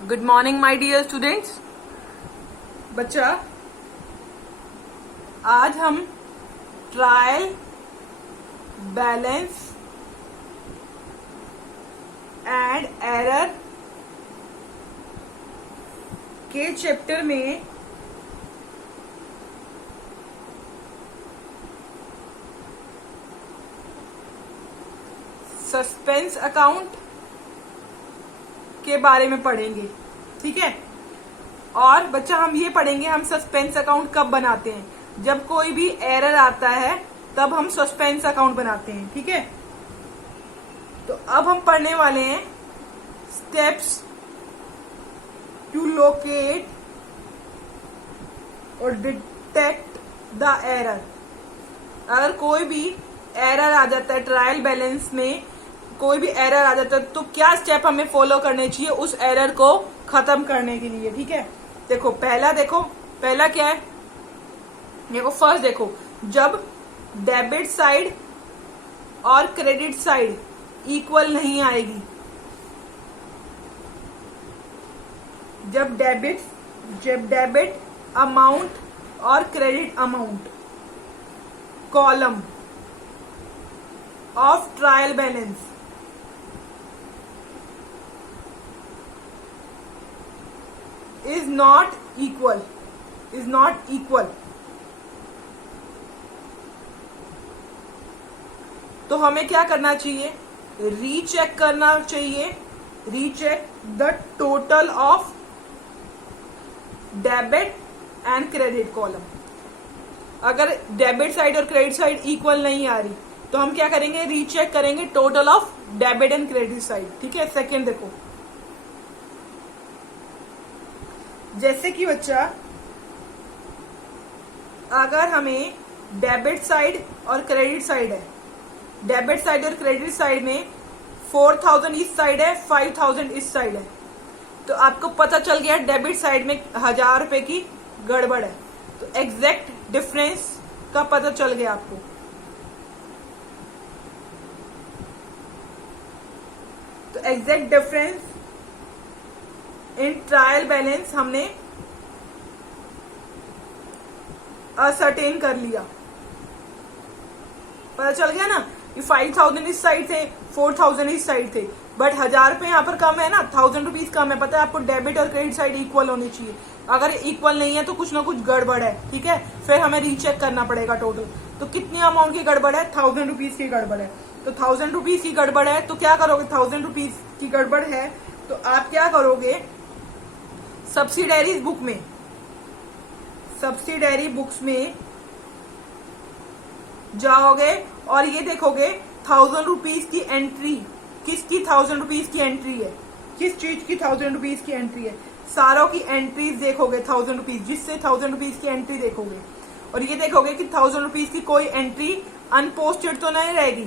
Good morning my dear students. बच्चा, आज हम ट्रायल बैलेंस एंड एरर के चैप्टर में सस्पेंस अकाउंट के बारे में पढ़ेंगे। ठीक है। और बच्चा हम ये पढ़ेंगे हम सस्पेंस अकाउंट कब बनाते हैं। जब कोई भी एरर आता है तब हम सस्पेंस अकाउंट बनाते हैं। ठीक है। तो अब हम पढ़ने वाले हैं स्टेप्स टू लोकेट और डिटेक्ट द एरर। अगर कोई भी एरर आ जाता है, ट्रायल बैलेंस में कोई भी एरर आ जाता है, तो क्या स्टेप हमें फॉलो करने चाहिए उस एरर को खत्म करने के लिए। ठीक है। पहला क्या है, फर्स्ट देखो, जब डेबिट साइड और क्रेडिट साइड इक्वल नहीं आएगी, जब डेबिट अमाउंट और credit amount column of trial balance is not equal, तो हमें क्या करना चाहिए, रीचेक करना चाहिए, recheck the total of debit and credit column. अगर डेबिट साइड और क्रेडिट साइड इक्वल नहीं आ रही तो हम क्या करेंगे, रीचेक करेंगे total of debit and credit side. ठीक है। सेकेंड देखो, जैसे कि बच्चा, अगर हमें डेबिट साइड और क्रेडिट साइड है, डेबिट साइड और क्रेडिट साइड में 4000 इस साइड है, 5000 इस साइड है, तो आपको पता चल गया डेबिट साइड में 1000 रुपए की गड़बड़ है, तो एग्जैक्ट डिफरेंस का पता चल गया आपको। तो exact difference in trial balance हमने असर्टेन कर लिया, पता चल गया ना कि 5000 इस साइड थे, 4000 इस साइड थे, बट 1000 रुपए यहाँ पर कम है ना, 1000 रुपीज कम है। पता है आपको डेबिट और क्रेडिट साइड इक्वल होनी चाहिए, अगर इक्वल नहीं है तो कुछ ना कुछ गड़बड़ है। ठीक है। फिर हमें रीचेक करना पड़ेगा टोटल। तो कितनी अमाउंट की गड़बड़ है, 1000 रुपीज की गड़बड़ है। तो 1000 रुपीज की गड़बड़ है तो क्या करोगे, 1000 रुपीज की गड़बड़ है तो आप क्या करोगे, सब्सिडरी बुक्स में जाओगे और ये देखोगे 1000 रुपीज की एंट्री, किसकी 1000 रुपीज की एंट्री है, किस चीज की 1000 रुपीज की एंट्री है, सारों की एंट्रीज देखोगे 1000 रुपीज, जिससे 1000 रुपीज की एंट्री देखोगे और ये देखोगे कि 1000 रुपीज की कोई एंट्री अनपोस्टेड तो नहीं रहेगी,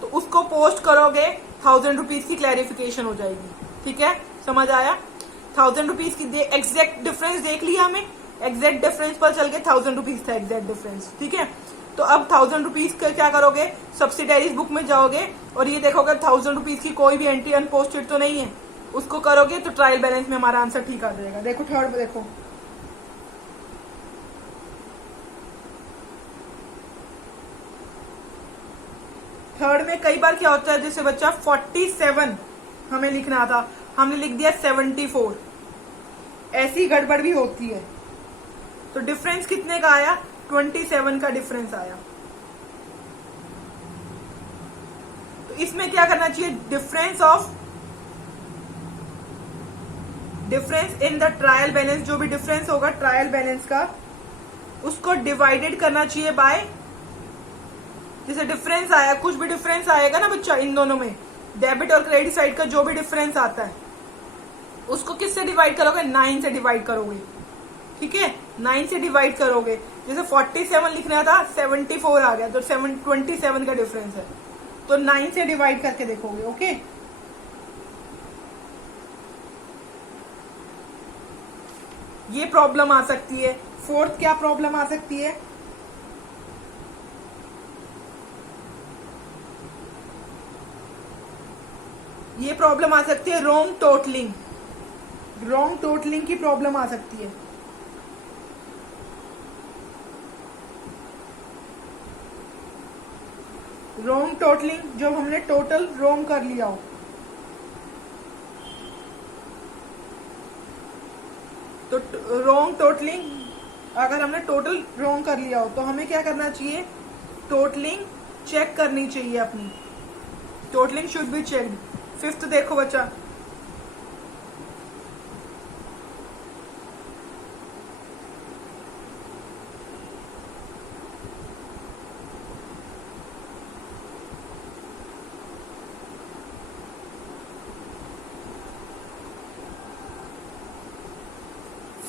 तो उसको पोस्ट करोगे, 1000 रुपीज की क्लैरिफिकेशन हो जाएगी। ठीक है, समझ आया। 1000 रुपीज की एग्जैक्ट डिफरेंस देख लिया हमें, एग्जैक्ट डिफरेंस पर चल के 1000 रुपीज था एग्जैक्ट डिफरेंस। ठीक है। तो अब 1000 रुपीज का क्या करोगे, सब्सिडरीज बुक में जाओगे और ये देखोगे 1000 रुपीज की कोई भी एंट्री अनपोस्टेड तो नहीं है, उसको करोगे तो ट्रायल बैलेंस में हमारा आंसर ठीक आ जाएगा। देखो थर्ड में, देखो थर्ड में कई बार क्या होता है, जैसे बच्चा 47 हमें लिखना था, हमने लिख दिया 74, ऐसी गड़बड़ भी होती है। तो डिफरेंस कितने का आया, 27 का डिफरेंस आया। तो इसमें क्या करना चाहिए, difference in the trial balance, जो भी डिफरेंस होगा ट्रायल बैलेंस का, उसको डिवाइडेड करना चाहिए बाय, जैसे डिफरेंस आया, कुछ भी डिफरेंस आएगा ना बच्चा इन दोनों में, डेबिट और क्रेडिट साइड का जो भी डिफरेंस आता है उसको किससे डिवाइड करोगे, 9 से डिवाइड करोगे। ठीक है, 9 से डिवाइड करोगे। जैसे 47 लिखना था, 74 आ गया, तो 27 का डिफरेंस है, तो 9 से डिवाइड करके देखोगे। ओके, ये प्रॉब्लम आ सकती है। फोर्थ क्या प्रॉब्लम आ सकती है, ये प्रॉब्लम आ सकती है रॉन्ग टोटलिंग। रॉन्ग टोटलिंग की प्रॉब्लम आ सकती है। रॉन्ग टोटलिंग, जब हमने टोटल रॉन्ग कर लिया हो, तो रॉन्ग टोटलिंग, अगर हमने टोटल रॉन्ग कर लिया हो तो हमें क्या करना चाहिए, टोटलिंग चेक करनी चाहिए अपनी। Totalling should be checked. Fifth देखो बच्चा,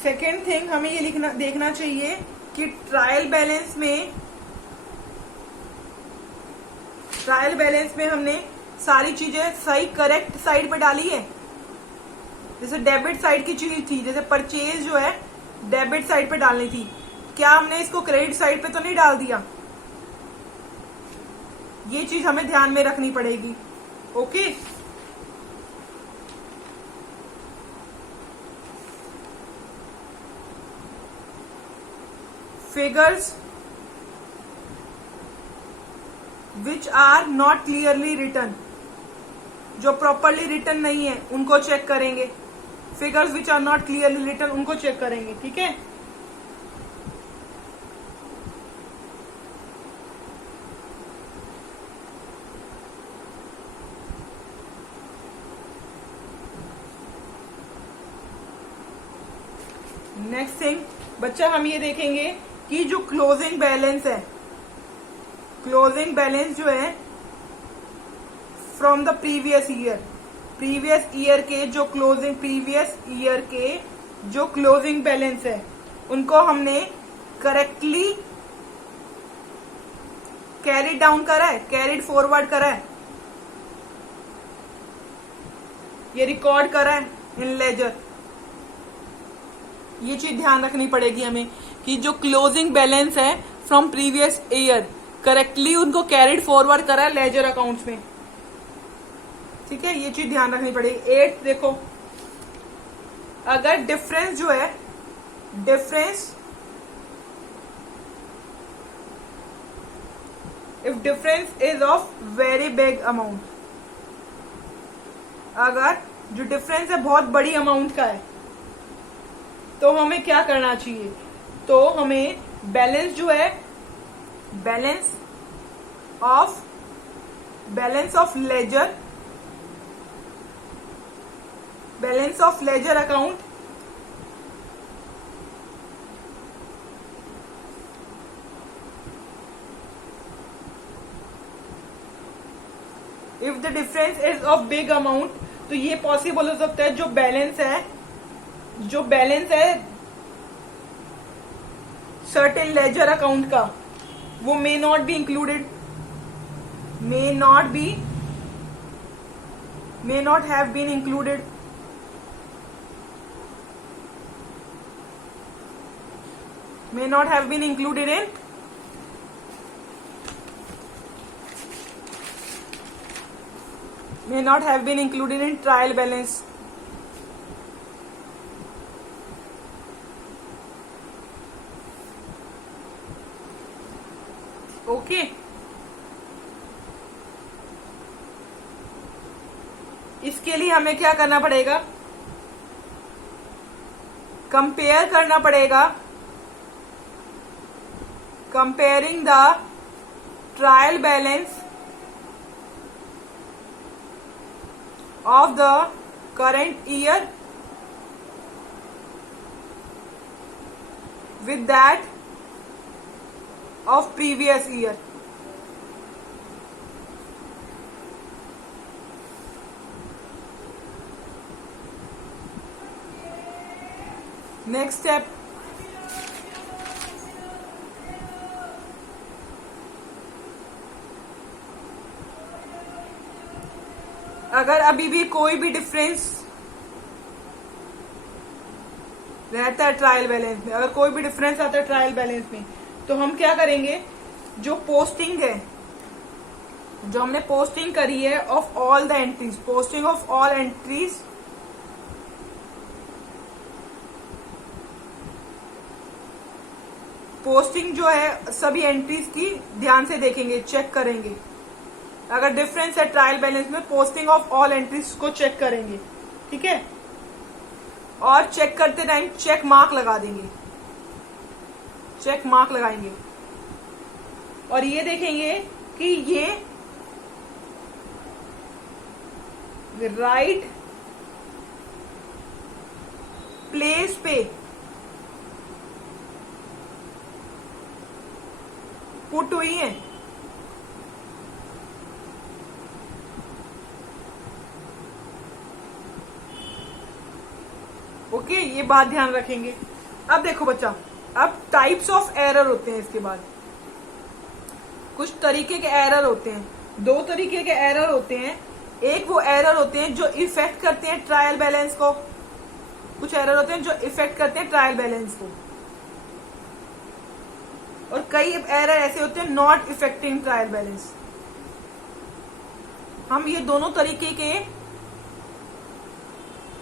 सेकेंड थिंग हमें ये देखना चाहिए कि ट्रायल बैलेंस में हमने सारी चीजें सही करेक्ट साइड पे डाली है। जैसे डेबिट साइड की चीज थी, जैसे परचेज जो है डेबिट साइड पे डालनी थी, क्या हमने इसको क्रेडिट साइड पे तो नहीं डाल दिया? ये चीज हमें ध्यान में रखनी पड़ेगी। Okay, figures which are not clearly written, जो प्रॉपरली रिटन नहीं है उनको चेक करेंगे। Figures which are not clearly written उनको चेक करेंगे, ठीक है। नेक्स्ट थिंग बच्चा, हम ये देखेंगे कि जो क्लोजिंग बैलेंस है, क्लोजिंग बैलेंस जो है फ्रॉम द प्रीवियस ईयर के जो क्लोजिंग बैलेंस है उनको हमने करेक्टली कैरी डाउन करा है, कैरिड फॉरवर्ड करा है, ये रिकॉर्ड करा है इन लेजर। ये चीज ध्यान रखनी पड़ेगी हमें कि जो क्लोजिंग बैलेंस है फ्रॉम प्रीवियस ईयर करेक्टली उनको कैरिड फॉरवर्ड करा है लेजर अकाउंट्स में, ठीक है। ये चीज ध्यान रखनी पड़ेगी। 8 देखो, अगर डिफरेंस जो है, if difference is of very big amount, अगर जो डिफरेंस है बहुत बड़ी अमाउंट का है तो हमें क्या करना चाहिए, तो हमें बैलेंस जो है, balance of ledger account if the difference is of big amount, तो ये पॉसिबल हो सकता है जो बैलेंस है सर्टेन लेजर अकाउंट का, वो may not be included, may not have been included, in trial balance. Okay, इसके लिए हमें क्या करना पड़ेगा, कंपेयर करना पड़ेगा, comparing the trial balance of the current year with that of previous year. Next step, अगर अभी भी कोई भी डिफरेंस रहता है ट्रायल बैलेंस में, अगर कोई भी डिफरेंस आता है ट्रायल बैलेंस में, तो हम क्या करेंगे, जो पोस्टिंग है, जो हमने पोस्टिंग करी है of all the entries, posting of all entries posting जो है सभी एंट्रीज की ध्यान से देखेंगे, चेक करेंगे। अगर डिफरेंस है ट्रायल बैलेंस में, पोस्टिंग ऑफ ऑल एंट्रीज को चेक करेंगे, ठीक है। और चेक करते टाइम चेक मार्क लगा देंगे, चेक मार्क लगाएंगे। और ये देखेंगे कि ये राइट प्लेस पे पुट हुई है। ओके, ये बात ध्यान रखेंगे। अब देखो बच्चा, अब टाइप्स ऑफ एरर होते हैं। इसके बाद कुछ तरीके के एरर होते हैं, दो तरीके के एरर होते हैं। एक वो एरर होते हैं जो इफेक्ट करते हैं ट्रायल बैलेंस को, कुछ एरर होते हैं जो इफेक्ट करते हैं ट्रायल बैलेंस को, और कई एरर ऐसे होते हैं नॉट इफेक्टिंग ट्रायल बैलेंस। हम ये दोनों तरीके के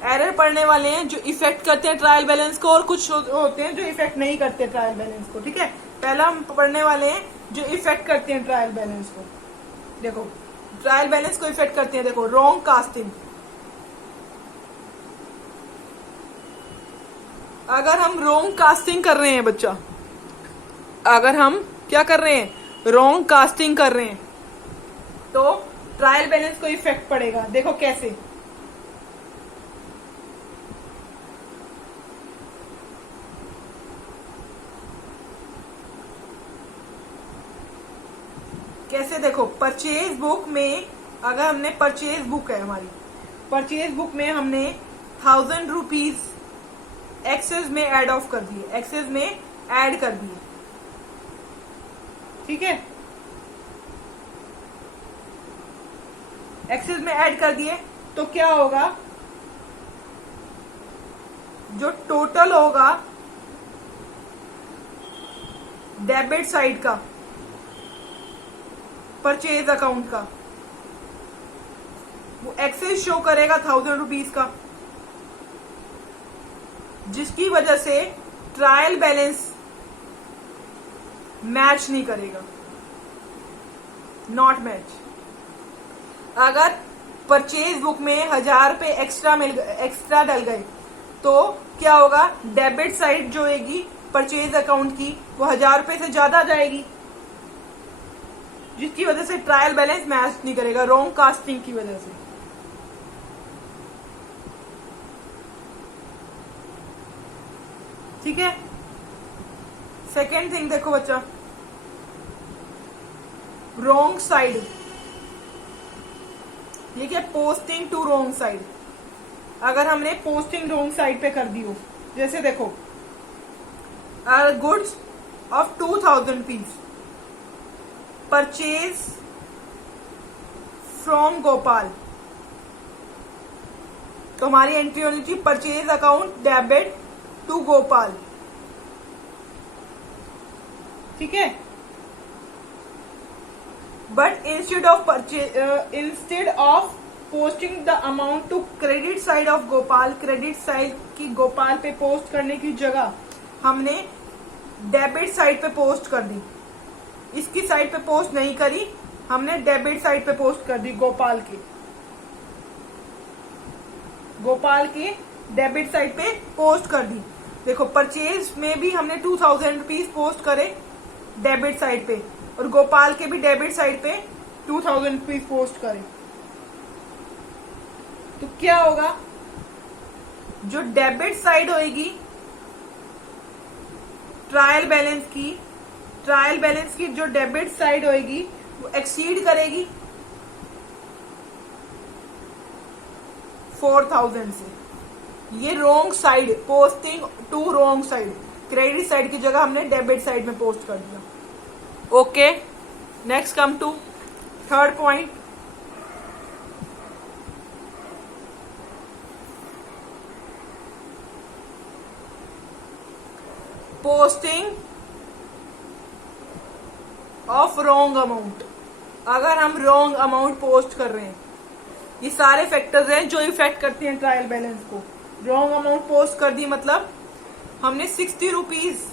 एरर पढ़ने वाले हैं जो इफेक्ट करते हैं ट्रायल बैलेंस को, और कुछ होते हैं जो इफेक्ट नहीं करते ट्रायल बैलेंस को, ठीक है। पहला हम पढ़ने वाले हैं जो इफेक्ट करते हैं ट्रायल बैलेंस को। देखो, ट्रायल बैलेंस को इफेक्ट करते हैं, देखो रॉन्ग कास्टिंग। अगर हम रॉन्ग कास्टिंग कर रहे हैं बच्चा, अगर हम क्या कर रहे हैं, रॉन्ग कास्टिंग कर रहे हैं, तो ट्रायल बैलेंस को इफेक्ट पड़ेगा। देखो कैसे, कैसे देखो, परचेज बुक में अगर हमने, परचेज बुक है हमारी, परचेज बुक में हमने 1000 रुपीज एक्सेस में ऐड ऑफ कर दिए, एक्सेस में ऐड कर दिए, ठीक है। एक्सेस में ऐड कर दिए तो क्या होगा, जो टोटल होगा डेबिट साइड का, परचेज अकाउंट का, वो एक्सेस शो करेगा 1000 रुपीज का, जिसकी वजह से ट्रायल बैलेंस मैच नहीं करेगा, नॉट मैच। अगर परचेज बुक में 1000 रुपए एक्स्ट्रा डल गए तो क्या होगा, डेबिट साइड जो होगी परचेज अकाउंट की वो 1000 रुपए से ज्यादा जाएगी, जिसकी वजह से ट्रायल बैलेंस मैच नहीं करेगा, रॉन्ग कास्टिंग की वजह से। ठीक है। सेकेंड थिंग देखो बच्चा, रॉन्ग साइड, ये क्या, पोस्टिंग टू रॉन्ग साइड। अगर हमने पोस्टिंग रॉन्ग साइड पे कर दी हो, जैसे देखो goods of 2000 piece purchase from Gopal, तो हमारी एंट्री होनी चाहिए purchase account debit to Gopal, ठीक है। But instead of posting the amount to credit side of Gopal, credit side की गोपाल पे पोस्ट करने की जगह हमने डेबिट साइड पे पोस्ट कर दी, इसकी साइड पे पोस्ट नहीं करी, हमने डेबिट साइड पे पोस्ट कर दी, गोपाल के डेबिट साइड पे पोस्ट कर दी। देखो परचेज में भी हमने 2000 रुपीज पोस्ट करे डेबिट साइड पे, और गोपाल के भी डेबिट साइड पे 2000 रुपीज पोस्ट करे, तो क्या होगा, जो डेबिट साइड होगी ट्रायल बैलेंस की जो डेबिट साइड होगी वो एक्सीड करेगी 4000 से। ये wrong side, posting to wrong side, credit side की जगह हमने डेबिट साइड में पोस्ट कर दिया। Okay, next come to third point, posting of wrong amount. अगर हम रॉन्ग अमाउंट पोस्ट कर रहे हैं, ये सारे फैक्टर्स हैं जो इफेक्ट करते हैं ट्रायल बैलेंस को। रॉन्ग अमाउंट पोस्ट कर दी मतलब हमने 60 रुपीज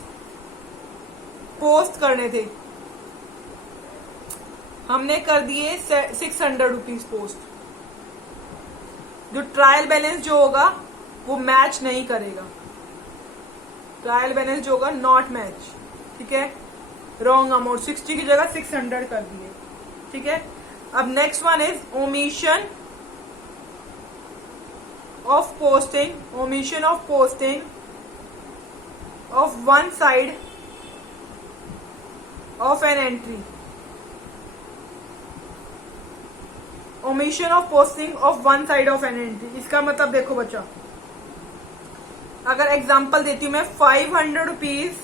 पोस्ट करने थे, हमने कर दिए 600 रुपीज पोस्ट। जो ट्रायल बैलेंस जो होगा वो मैच नहीं करेगा, ट्रायल बैलेंस जो होगा नॉट मैच, ठीक है। रॉन्ग अमाउंट, 60 की जगह 600 कर दिए, ठीक है। अब next one is omission of posting, omission of posting of one side of an entry, omission of posting of one side of an entry. इसका मतलब देखो बच्चा, अगर एग्जांपल देती हूं मैं, 500 rupees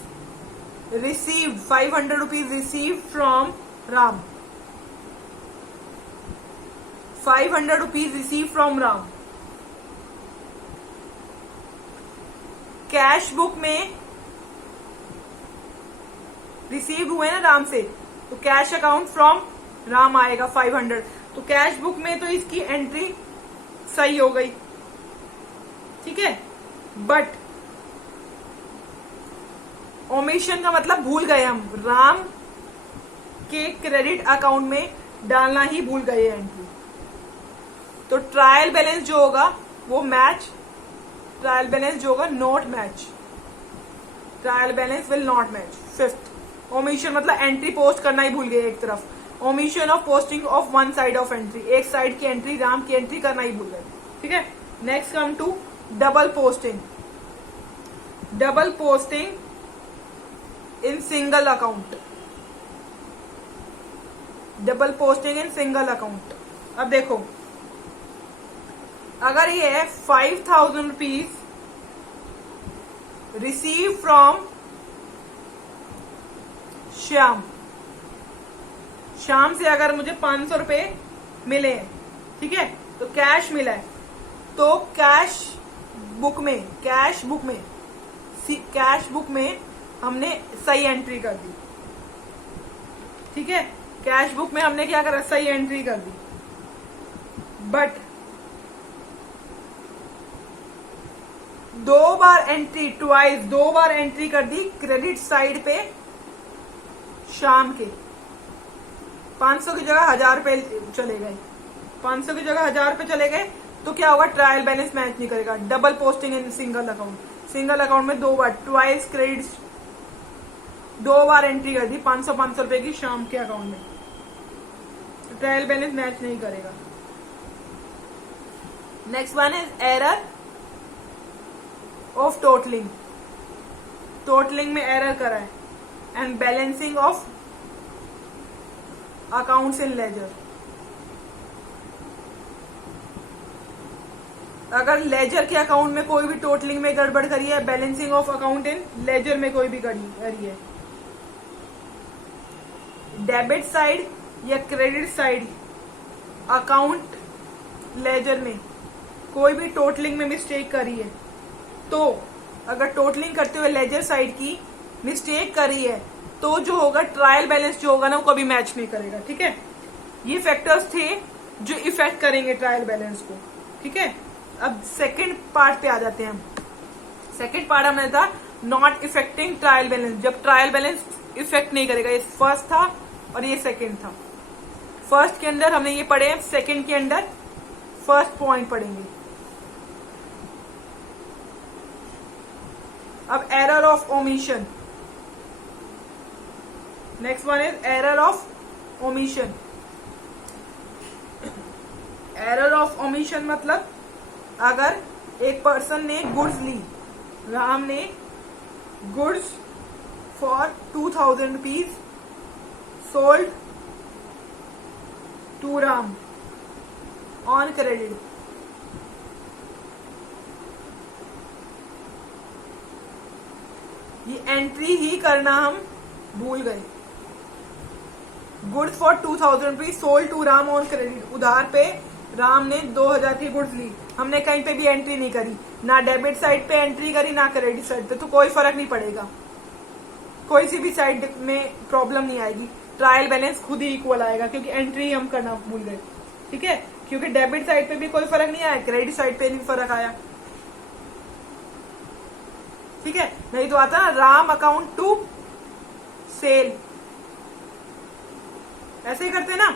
received, 500 rupees received from Ram, 500 rupees received from Ram. Cash book में received हुए ना राम से, तो कैश अकाउंट फ्रॉम राम आएगा 500, तो कैश बुक में तो इसकी एंट्री सही हो गई, ठीक है। बट ओमिशन का मतलब भूल गए हम, राम के क्रेडिट अकाउंट में डालना ही भूल गए एंट्री, तो ट्रायल बैलेंस जो होगा वो मैच, ट्रायल बैलेंस जो होगा not match, trial balance will not match. Fifth, omission मतलब एंट्री पोस्ट करना ही भूल गए एक तरफ, omission of posting of one side of entry, एक साइड की एंट्री, राम की एंट्री करना ही भूल गए, ठीक है। Next come to double posting, double posting in single account, double posting in single account. अब देखो, अगर ये है 5000 रुपीज रिसीव फ्रॉम श्याम, शाम से अगर मुझे 500 रुपए मिले हैं, ठीक है, तो कैश मिला है, तो कैश बुक में, कैश बुक में हमने सही एंट्री कर दी, ठीक है। कैश बुक में हमने क्या करा, सही एंट्री कर दी। बट दो बार एंट्री कर दी क्रेडिट साइड पे शाम के, 500 की जगह 1000 रुपए चले गए, 500 की जगह 1000 रुपए चले गए, तो क्या होगा, ट्रायल बैलेंस मैच नहीं करेगा। Double posting in single account, single account में दो बार, ट्वाइस क्रेडिट, दो बार एंट्री कर दी 500 रुपए की शाम के अकाउंट में, ट्रायल बैलेंस मैच नहीं करेगा। Next one is error of totalling, totalling में एरर करा है, and balancing of accounts in ledger. अगर लेजर के अकाउंट में कोई भी टोटलिंग में गड़बड़ करी है, balancing of account in ledger में कोई भी करी है, डेबिट साइड या क्रेडिट साइड अकाउंट लेजर में कोई भी टोटलिंग में मिस्टेक करी है, तो अगर टोटलिंग करते हुए लेजर साइड की मिस्टेक करी है, तो जो होगा ट्रायल बैलेंस जो होगा ना, वो कभी मैच नहीं करेगा, ठीक है। ये फैक्टर्स थे जो इफेक्ट करेंगे ट्रायल बैलेंस को, ठीक है। अब सेकंड पार्ट पे आ जाते हैं हम। सेकंड पार्ट हमने था नॉट इफेक्टिंग ट्रायल बैलेंस, जब ट्रायल बैलेंस इफेक्ट नहीं करेगा। ये फर्स्ट था और ये सेकंड था। फर्स्ट के अंदर हमने ये पढ़े, सेकंड के अंदर फर्स्ट पॉइंट पढ़ेंगे। अब error of omission, next one is error of omission. Error of omission मतलब अगर एक पर्सन ने गुड्स ली, राम ने goods for 2000 rupees sold to Ram on credit, ये एंट्री ही करना हम भूल गए। Goods for 2000 rupees sold to Ram on credit, उधार पे राम ने 2000 की गुड्स ली, हमने कहीं पे भी एंट्री नहीं करी, ना डेबिट साइड पे एंट्री करी ना क्रेडिट साइड पे, तो कोई फर्क नहीं पड़ेगा, कोई सी भी साइड में प्रॉब्लम नहीं आएगी, ट्रायल बैलेंस खुद ही इक्वल आएगा, क्योंकि एंट्री हम करना भूल गए, ठीक है। क्योंकि डेबिट साइड पे भी कोई फर्क नहीं आया, क्रेडिट साइड पे नहीं फर्क आया, ठीक है। नहीं तो आता ना राम अकाउंट टू सेल, ऐसे ही करते ना।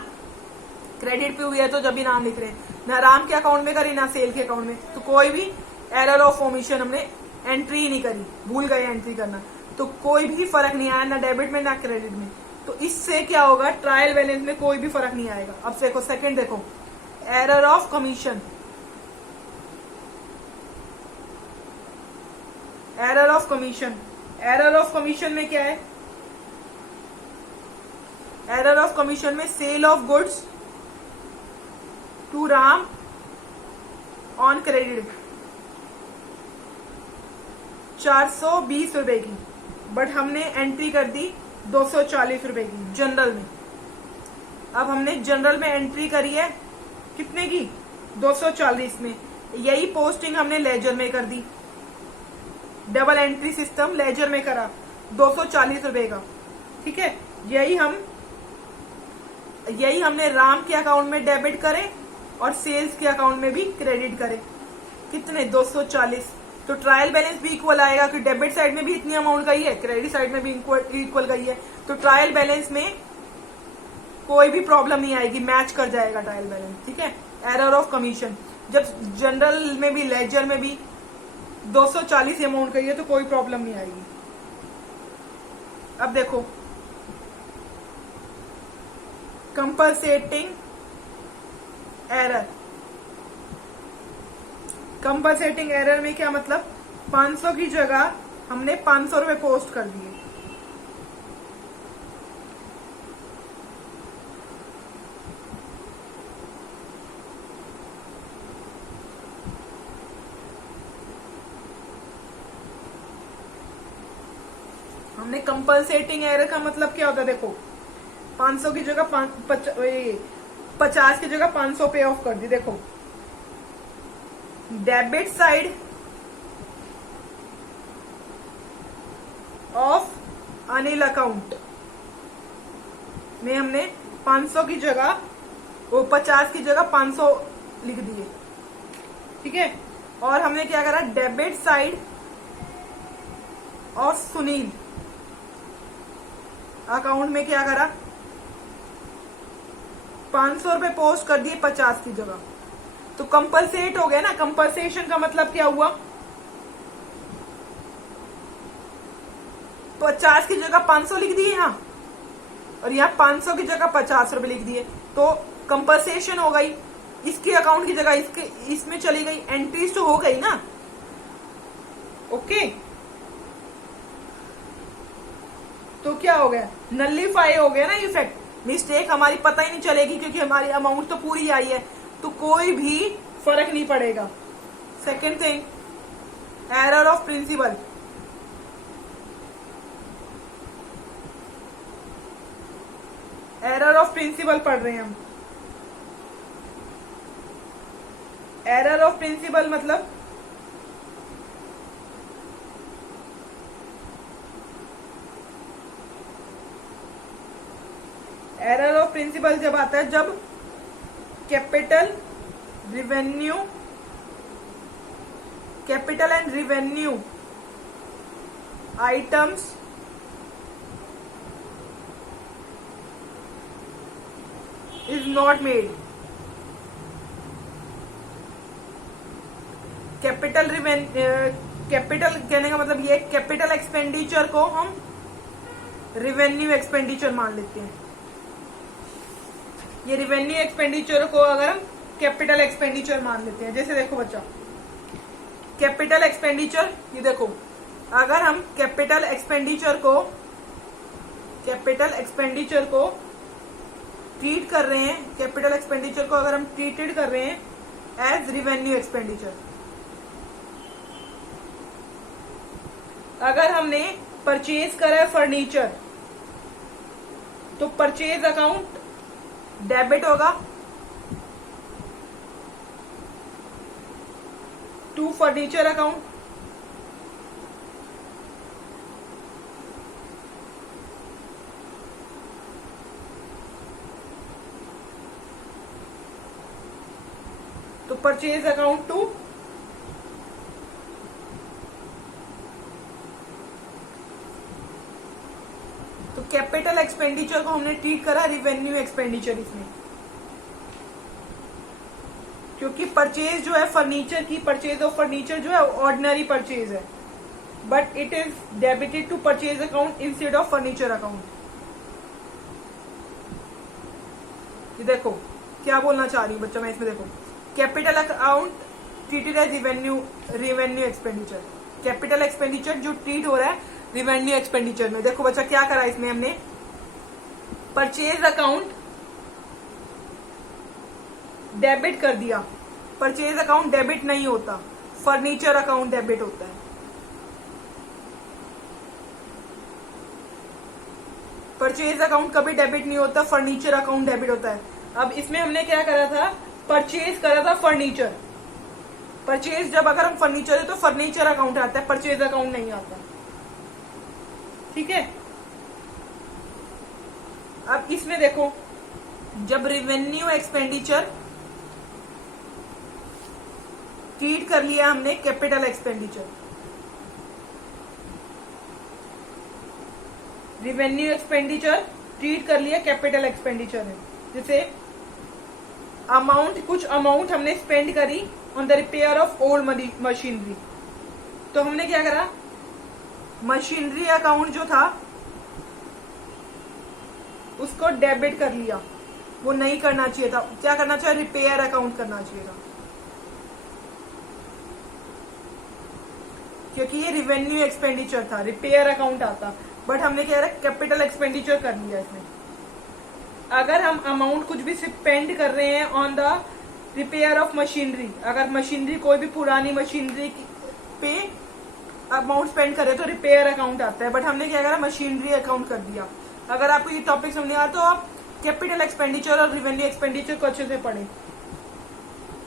क्रेडिट पे हुई है तो जब भी नाम लिख रहे हैं, ना राम के अकाउंट में करी ना सेल के अकाउंट में, तो कोई भी एरर ऑफ ओमिशन हमने एंट्री ही नहीं करी, भूल गए एंट्री करना, तो कोई भी फर्क नहीं आया, ना डेबिट में ना क्रेडिट में। तो इससे क्या होगा, ट्रायल बैलेंस में कोई भी फर्क नहीं आएगा। अब देखो सेकंड, देखो error of commission, error of commission, error of commission में क्या है, एरर ऑफ कमीशन में sale of goods to Ram on credit 420 रुपए की, बट हमने एंट्री कर दी 240 रुपए की जनरल में। अब हमने जनरल में एंट्री करी है कितने की, 240 में। यही पोस्टिंग हमने लेजर में कर दी, डबल एंट्री सिस्टम लेजर में करा 240 रुपए का, ठीक है। यही हमने राम के अकाउंट में डेबिट करे और सेल्स के अकाउंट में भी क्रेडिट करे, कितने 240। तो ट्रायल बैलेंस भी इक्वल आएगा कि डेबिट साइड में भी इतनी अमाउंट गई है, क्रेडिट साइड में भी इक्वल गई है, तो ट्रायल बैलेंस में कोई भी प्रॉब्लम नहीं आएगी, मैच कर जाएगा ट्रायल बैलेंस, ठीक है। एरर ऑफ कमीशन, जब जनरल में भी लेजर में भी 240 अमाउंट गई है तो कोई प्रॉब्लम नहीं आएगी। अब देखो कंपनसेटिंग एरर, कंपनसेटिंग एरर में क्या मतलब, 500 की जगह हमने 500 रुपए पोस्ट कर दिए, हमने कंपनसेटिंग एरर का मतलब क्या होता है, देखो 500 की जगह 50 की जगह 500 पे ऑफ कर दी। देखो debit side of Anil account में हमने 500 की जगह, वो 50 की जगह 500 लिख दिए, ठीक है। और हमने क्या करा, debit side of Sunil account में क्या करा, 500 रुपए पोस्ट कर दिए 50 की जगह, तो कंपनसेट हो गया ना। कंपनसेशन का मतलब क्या हुआ, 50 की जगह 500 लिख दिए यहाँ, और यहाँ 500 की जगह 50 रुपए लिख दिए, तो कंपनसेशन हो गई। इसके अकाउंट की जगह इसमें चली गई, एंट्रीज तो हो गई ना, ओके। तो क्या हो गया, नलिफाई हो गया ना इफेक्ट, मिस्टेक हमारी पता ही नहीं चलेगी क्योंकि हमारी अमाउंट तो पूरी आई है, तो कोई भी फर्क नहीं पड़ेगा। Second thing, error of principle, error of principle पढ़ रहे हैं हम। एरर ऑफ प्रिंसिपल मतलब एरर ऑफ प्रिंसिपल जब आता है जब capital and revenue items is not made. Capital कहने का मतलब ये, कैपिटल एक्सपेंडिचर को हम रिवेन्यू एक्सपेंडिचर मान लेते हैं। ये रिवेन्यू एक्सपेंडिचर को अगर हम कैपिटल एक्सपेंडिचर मान लेते हैं, जैसे देखो बच्चा, कैपिटल एक्सपेंडिचर, ये देखो अगर हम कैपिटल एक्सपेंडिचर को ट्रीट कर रहे हैं, कैपिटल एक्सपेंडिचर को अगर हम ट्रीटेड कर रहे हैं एज रिवेन्यू एक्सपेंडिचर, अगर हमने परचेज करा है फर्नीचर तो परचेज अकाउंट डेबिट होगा टू फर्नीचर अकाउंट, तो purchase account to capital expenditure को हमने ट्रीट करा रिवेन्यू एक्सपेंडिचर इसमें, क्योंकि परचेज जो है फर्नीचर की, परचेज ऑफ फर्नीचर जो है ऑर्डिनरी परचेज है, but it is debited to purchase account instead of furniture account. ये देखो क्या बोलना चाह रही हूँ बच्चा मैं इसमें, देखो capital account treated as revenue expenditure, capital expenditure जो ट्रीट हो रहा है रिवेन्यू एक्सपेंडिचर में। देखो बच्चा क्या करा इसमें हमने, परचेज अकाउंट डेबिट कर दिया, परचेज अकाउंट डेबिट नहीं होता, फर्नीचर अकाउंट डेबिट होता है। परचेज अकाउंट कभी डेबिट नहीं होता, फर्नीचर अकाउंट डेबिट होता है। अब इसमें हमने क्या करा था, परचेज करा था फर्नीचर, परचेज जब अगर हम फर्नीचर है तो फर्नीचर अकाउंट आता है, परचेज अकाउंट नहीं आता, ठीक है। अब इसमें देखो जब रिवेन्यू एक्सपेंडिचर ट्रीट कर लिया हमने capital expenditure, revenue expenditure treat कर लिया कैपिटल एक्सपेंडिचर है, जैसे अमाउंट, कुछ अमाउंट हमने स्पेंड करी on the repair of old machinery, तो हमने क्या करा, मशीनरी अकाउंट जो था उसको डेबिट कर लिया, वो नहीं करना चाहिए था, क्या करना चाहिए, रिपेयर अकाउंट करना चाहिए था, क्योंकि ये रिवेन्यू एक्सपेंडिचर था, रिपेयर अकाउंट आता, बट हमने क्या करा, कैपिटल एक्सपेंडिचर कर लिया इसमें। अगर हम अमाउंट कुछ भी स्पेंड कर रहे हैं on the repair of machinery, अगर मशीनरी कोई भी पुरानी मशीनरी पे अमाउंट स्पेंड करे तो रिपेयर अकाउंट आता है, बट हमने क्या करा, मशीनरी अकाउंट कर दिया। अगर आपको ये टॉपिक समझ आया तो आप कैपिटल एक्सपेंडिचर और रिवेन्यू एक्सपेंडिचर को अच्छे से पढ़ें।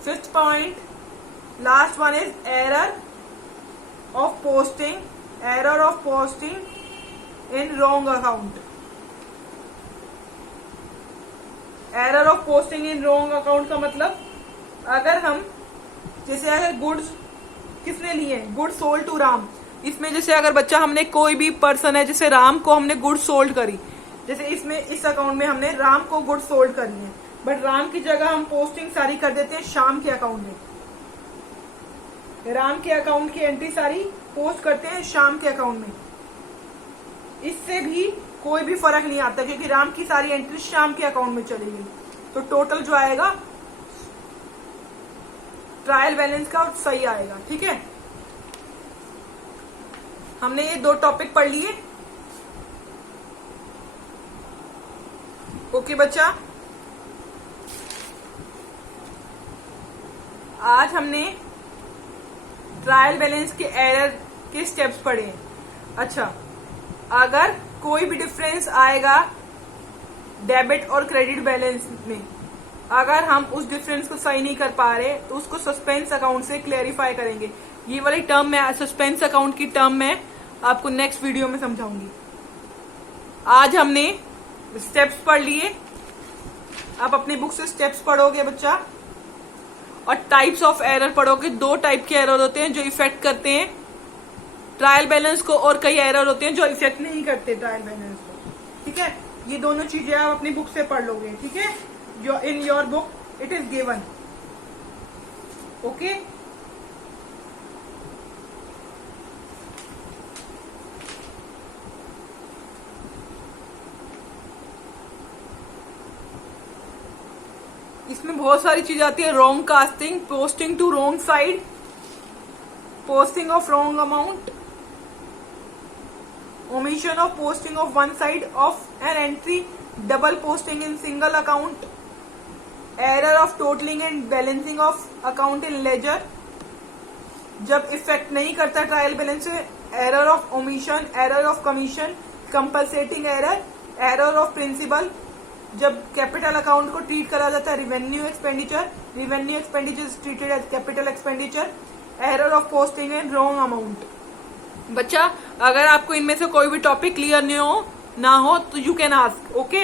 5th point, last one is error of posting, error of posting in wrong account. Error of posting in wrong account का मतलब, अगर हम जैसे अगर गुड्स किसने लिए, गुड्स सोल्ड टू राम, इसमें जैसे अगर बच्चा हमने कोई भी पर्सन है, जैसे राम को हमने गुड्स सोल्ड करी, जैसे इसमें इस अकाउंट में हमने राम को गुड्स सोल्ड करी है, बट राम की जगह हम पोस्टिंग सारी कर देते हैं श्याम के अकाउंट में, राम के अकाउंट की एंट्री सारी पोस्ट करते हैं श्याम के अकाउंट में, इससे भी कोई भी फर्क नहीं आता, क्योंकि राम की सारी एंट्री श्याम के अकाउंट में चली गई, तो टोटल जो आएगा ट्रायल बैलेंस का सही आएगा, ठीक है। हमने ये 2 टॉपिक पढ़ लिए, ओके बच्चा। आज हमने ट्रायल बैलेंस के एरर के स्टेप्स पढ़े हैं। अच्छा, अगर कोई भी डिफरेंस आएगा डेबिट और क्रेडिट बैलेंस में, अगर हम उस डिफरेंस को सही नहीं कर पा रहे तो उसको सस्पेंस अकाउंट से क्लेरिफाई करेंगे। ये वाली टर्म में, सस्पेंस अकाउंट की टर्म में आपको नेक्स्ट वीडियो में समझाऊंगी। आज हमने स्टेप्स पढ़ लिए, आप अपनी बुक से स्टेप्स पढ़ोगे बच्चा, और टाइप्स ऑफ एरर पढ़ोगे। 2 टाइप के एरर होते हैं जो इफेक्ट करते हैं ट्रायल बैलेंस को, और कई एरर होते हैं जो इफेक्ट नहीं करते ट्रायल बैलेंस को, ठीक है। ये दोनों चीजें आप अपनी बुक से पढ़ लोगे, ठीक है। In your book it is given, okay. इसमें बहुत सारी चीज आती है, wrong casting, posting to wrong side, posting of wrong amount, omission of posting of one side of an entry, double posting in single account, error of totaling and balancing of account in ledger, जब effect नहीं करता trial balance में, error of omission, error of commission, compensating error, error of principle, जब capital account को treat करा जाता है revenue expenditure, revenue expenditure treated as capital expenditure, error of posting and wrong amount. बच्चा, अगर आपको इनमें से कोई भी टॉपिक क्लियर ना हो तो यू कैन आस्क, ओके।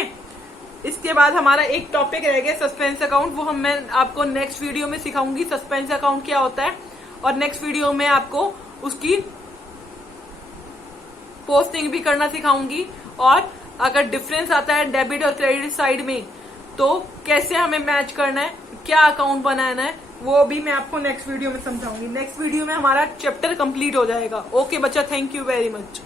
इसके बाद हमारा एक टॉपिक रह गया सस्पेंस अकाउंट, वो मैं आपको नेक्स्ट वीडियो में सिखाऊंगी सस्पेंस अकाउंट क्या होता है, और नेक्स्ट वीडियो में आपको उसकी पोस्टिंग भी करना सिखाऊंगी, और अगर डिफरेंस आता है डेबिट और क्रेडिट साइड में तो कैसे हमें मैच करना है, क्या अकाउंट बनाना है, वो भी मैं आपको नेक्स्ट वीडियो में समझाऊंगी। नेक्स्ट वीडियो में हमारा चैप्टर कंप्लीट हो जाएगा। ओके बच्चा, थैंक यू वेरी मच।